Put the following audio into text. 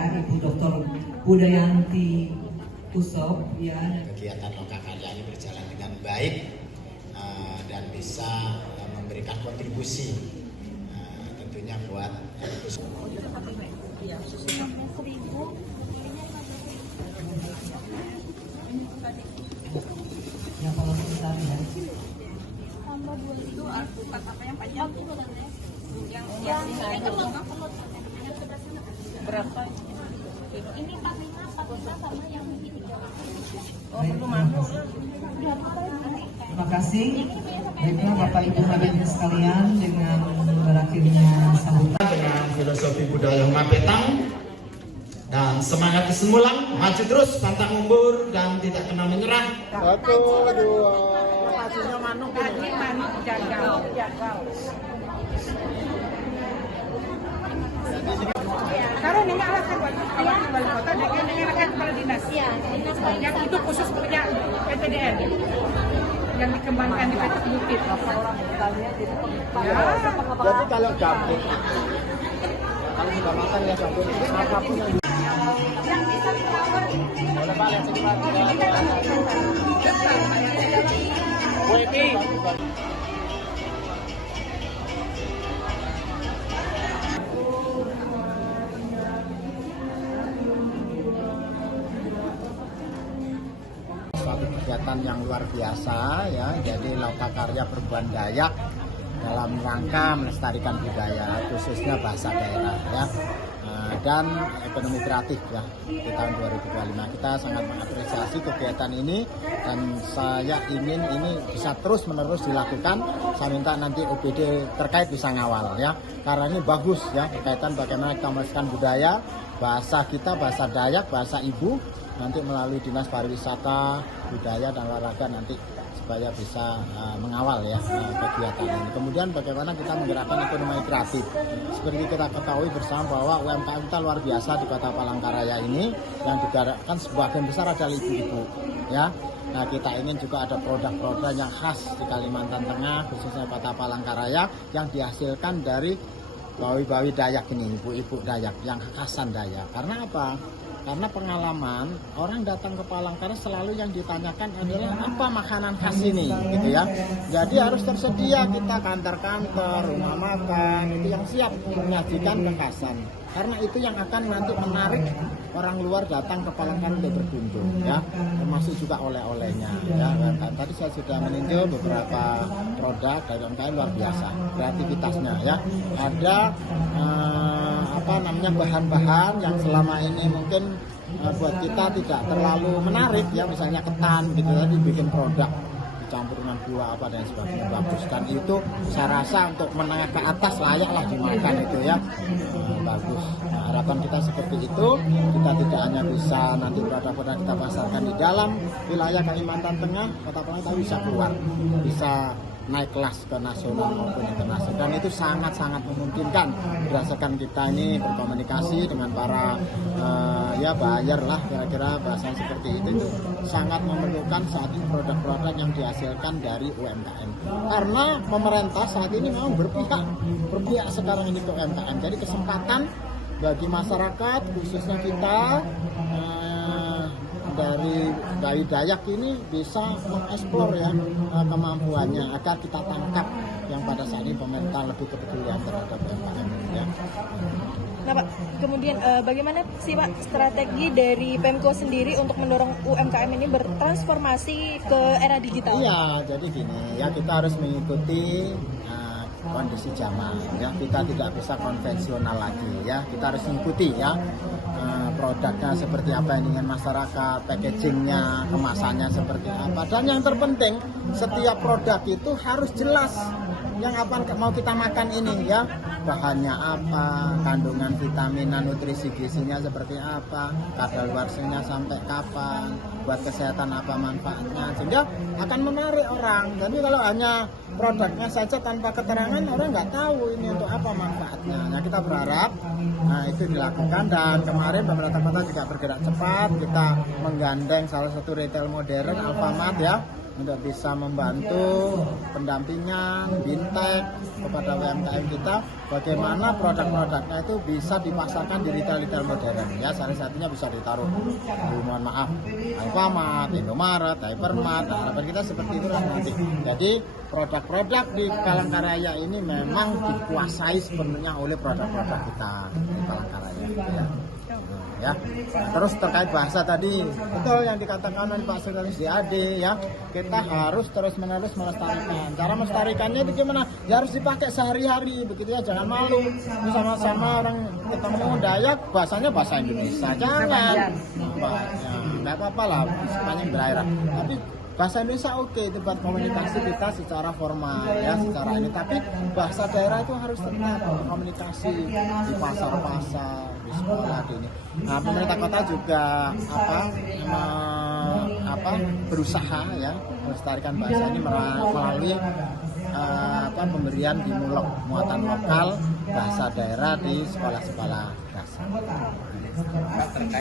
ya, Ibu Dr. Budayanti Kusop ya. Kegiatan Lokakarya ini berjalan dengan baik dan bisa memberikan kontribusi tentunya buat yang kalau besar ya. Tambah 2 itu alpukat apa yang panjang tuh? Yang berapa? Ini 45 sama yang ini 3. Oh, belum masuk. Terima kasih. Baiklah Bapak Ibu hadirin sekalian, dengan berakhirnya sambutan dengan filosofi budaya Mapetang dan semangat kesemulang, maju terus, pantang mundur dan tidak kenal menyerah. 1, 2. Majunya manuk ini. Manuk jagal. Kalau ini alasan buat wali kota dengan rekan kepala dinas. Yang itu khusus punya PTDN yang dikembangkan di PT Bukit. Jadi kalau gabung, kalau sudah makan ya gabung apapun yang boleh Pak, yang sini Pak. Suatu kegiatan yang luar biasa ya, jadi Lokakarya Perguruan Dayak dalam rangka melestarikan budaya khususnya bahasa daerah ya, dan ekonomi kreatif ya di tahun 2025. Kita sangat mengapresiasi kegiatan ini dan saya ingin ini bisa terus menerus dilakukan. Saya minta nanti OPD terkait bisa ngawal ya, karena ini bagus ya berkaitan bagaimana kita melestarikan budaya bahasa kita, bahasa Dayak, bahasa ibu, nanti melalui Dinas Pariwisata, Budaya dan Olahraga nanti supaya bisa mengawal ya kegiatan ini. Kemudian bagaimana kita menggerakkan ekonomi kreatif. Seperti kita ketahui bersama bahwa UMKM kita luar biasa di Kota Palangkaraya ini, yang digerakkan sebagian besar adalah ibu-ibu ya. Nah, kita ingin juga ada produk-produk yang khas di Kalimantan Tengah, khususnya Kota Palangkaraya, yang dihasilkan dari bawi-bawi Dayak ini, ibu-ibu Dayak, yang khasan Dayak. Karena apa? Karena pengalaman orang datang ke Palangkaraya selalu yang ditanyakan adalah apa makanan khas ini, gitu ya. Jadi harus tersedia kita kantor-kantor, rumah makan itu yang siap menyajikan kekhasan. Karena itu yang akan nanti menarik orang luar datang ke Palangkaraya untuk berkunjung, ya. Termasuk juga oleh-olehnya, ya. Tadi saya sudah meninjau beberapa produk dari UMKM luar biasa, kreativitasnya, ya. Ada bahan-bahan yang selama ini mungkin buat kita tidak terlalu menarik ya, misalnya ketan gitu ya, dibikin produk dicampur dengan buah apa dan sebagainya, bagus. Dan itu saya rasa untuk menengah ke atas layaklah dimakan itu ya, bagus. Nah, harapan kita seperti itu, kita tidak hanya bisa nanti produk-produk kita pasarkan di dalam wilayah Kalimantan Tengah, Kota Palangkaraya, tapi bisa keluar, bisa naik kelas ke nasional maupun internasional, dan itu sangat-sangat memungkinkan berdasarkan kita ini berkomunikasi dengan para buyer lah, kira-kira bahasa seperti itu sangat memerlukan saat ini produk-produk yang dihasilkan dari UMKM, karena pemerintah saat ini memang berpihak sekarang ini ke UMKM. Jadi kesempatan bagi masyarakat khususnya kita dari Dayak ini bisa mengeksplor ya kemampuannya agar kita tangkap yang pada saat ini pemerintah lebih kepedulian terhadap UMKM ya. Nah Pak, kemudian bagaimana sih Pak strategi dari Pemko sendiri untuk mendorong UMKM ini bertransformasi ke era digital? Iya, jadi gini ya, kita harus mengikuti kondisi zaman ya, kita tidak bisa konvensional lagi ya, kita harus mengikuti ya produknya seperti apa yang ingin masyarakat, packagingnya, kemasannya seperti apa, dan yang terpenting setiap produk itu harus jelas yang apa mau kita makan ini ya, bahannya apa, kandungan vitamin dan nutrisi gizinya seperti apa, kadaluarsanya sampai kapan, buat kesehatan apa manfaatnya, sehingga akan menarik orang. Jadi kalau hanya produknya saja tanpa keterangan, orang nggak tahu ini untuk apa manfaatnya. Nah, kita berharap itu dilakukan, dan kemarin pemerintah kota juga bergerak cepat, kita menggandeng salah satu retail modern Alfamart ya, untuk bisa membantu pendampingan bintek kepada UMKM kita, bagaimana produk-produknya itu bisa dipasarkan di retail-retail modern ya. Salah satunya bisa ditaruh mohon maaf Alfamart, Indomaret, Hypermart. Nah, harapan kita seperti itulah nanti. Jadi produk-produk di Palangkaraya ini memang dikuasai sepenuhnya oleh produk-produk kita di Palangkaraya ya. Nah, terus terkait bahasa tadi, betul yang dikatakan oleh Pak Suralis DAD ya, kita harus terus-menerus melestarikan. Cara melestarikannya itu gimana? Ya harus dipakai sehari-hari, begitu ya, jangan malu. Sama-sama orang ketemu Dayak, bahasanya bahasa Indonesia, jangan. Nggak apa-apa lah, sepanjang daerah. Tapi bahasa Indonesia oke, itu buat komunikasi kita secara formal ya, secara ini. Tapi bahasa daerah itu harus tetap komunikasi di pasar-pasar, di sekolah ini. Nah, pemerintah kota juga berusaha ya melestarikan bahasa ini melalui pemberian di Mulok muatan lokal bahasa daerah di sekolah-sekolah dasar.